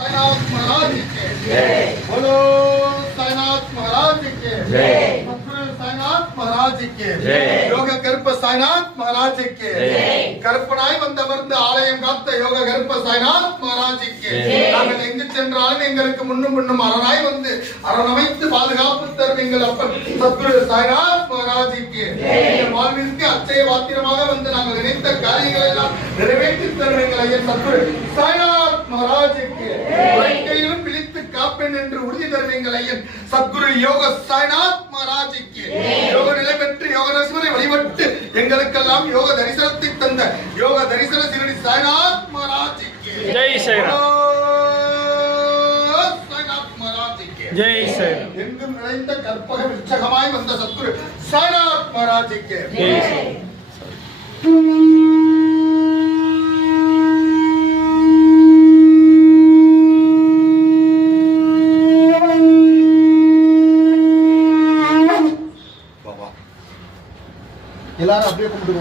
साईनाथ महाराज के जय। बोलो साईनाथ महाराज के जय। साईनाथ महाराज के जय। योग கருப்ப சாய்நாத் மகாராஜ் के கருப்பனாய் வந்தமர்ந்து ஆலயம் காத்த யோக கருப்ப சாய்நாத் மகாராஜ் के நாங்கள் எங்கு சென்றாலும் எங்களுக்கு முன்னும் முன்னும் அரணாய் வந்து அரணமைத்து பாதுகாப்பு தரும் எங்கள் அப்பன் சத்குரு சாய்நாத் மகாராஜ் के எங்கள் வாழ்விற்கு அச்சய பாத்திரமாக வந்து நாங்கள் நினைத்த காரியங்களை எல்லாம் நிறைவேற்றி தரும் எங்கள் ஐயன் சத்குரு சாய்நாத் மகாராஜ் के வாழ்க்கையிலும் பிடித்து காப்பேன் என்று உறுதி தரும் எங்கள் ஐயன் சத்குரு யோக சாய்நாத் மகாராஜ் के யோக நிலை பெற்று யோக தரிசனத்தை வழிபட்டு எங்களுக்கெல்லாம் யோக தரிசனத்தை தந்த யோக தரிசன சிறுடி சாய்நாத் மகாராஜ் के जय साईनाथ சாய்நாத் மகாராஜ் के जय साईनाथ எங்கும் நிறைந்த கற்பக விருட்சகமாய் வந்த சத்குரு சாய்நாத் மகாராஜ் के எல்லாரும் அப்படியே கும்பிட்டுக்கோங்க.